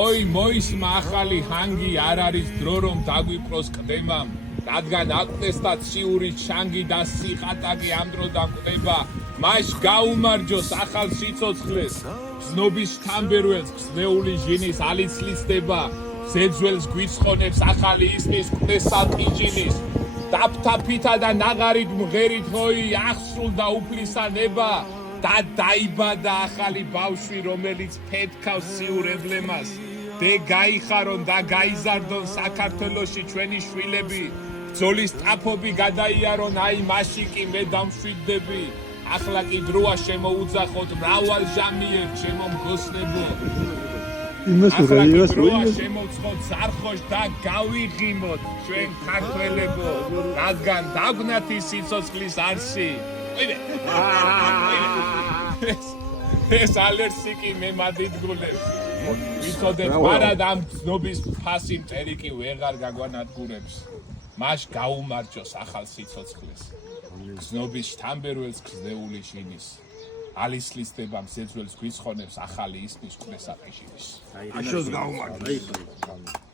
oi მოისმა ახალი ჰანგი არ არის დრო რომ დაგვიპყროს კდემამ რადგან აკნესდა ციურის ჩანგი და სიხატაკი ამ დროდან კვდება მას გაუმარჯოს ახალ სიცოცხლეს ზნობის შთამბერველს გზნეული ჟინის ალიცლიცდება ზეძველს გვიცხონებს ახალი ისმის კვდესა ტიჯინის დაფთაფითა და ნაღარით მღერით ხოი ახსულდა უფლისა ნება და დაიბადა ახალი ბავშვი რომელიც ფეთქავს ციურ ემბლემას დე გაიხარონ და გაიზარდონ საქართველოში ჩვენი შვილები ბრძოლის ტაფობი გადაიარონ აი მაშინ კი მე დამშვიდდები ახლა კი დროა შემოუძახოთ მრავალ ჟამიებს ჩემო მგოსნებო ახლა კი დროა შემოუწყოთ ზარხოშ და გავიღიმოთ ჩვენ ქართველებო რადგან დაგვნათ ის სიცოცხლის არსი ეს ალერსი კი მე მადიდგულებს ვიცოდეთ მარად ამ ცნობის ფასი მტერი კი ვეღარ გაგვანადგურებს მას გაუმარჯოს ახალ სიცოცხლეს ცნობის შთამბერველს გზნეული ჟინის ალისლისდება მზეძველს გვიცხონებს ახალი ისმის კვდესა ტიჟინის აშოს გაუმარჯოს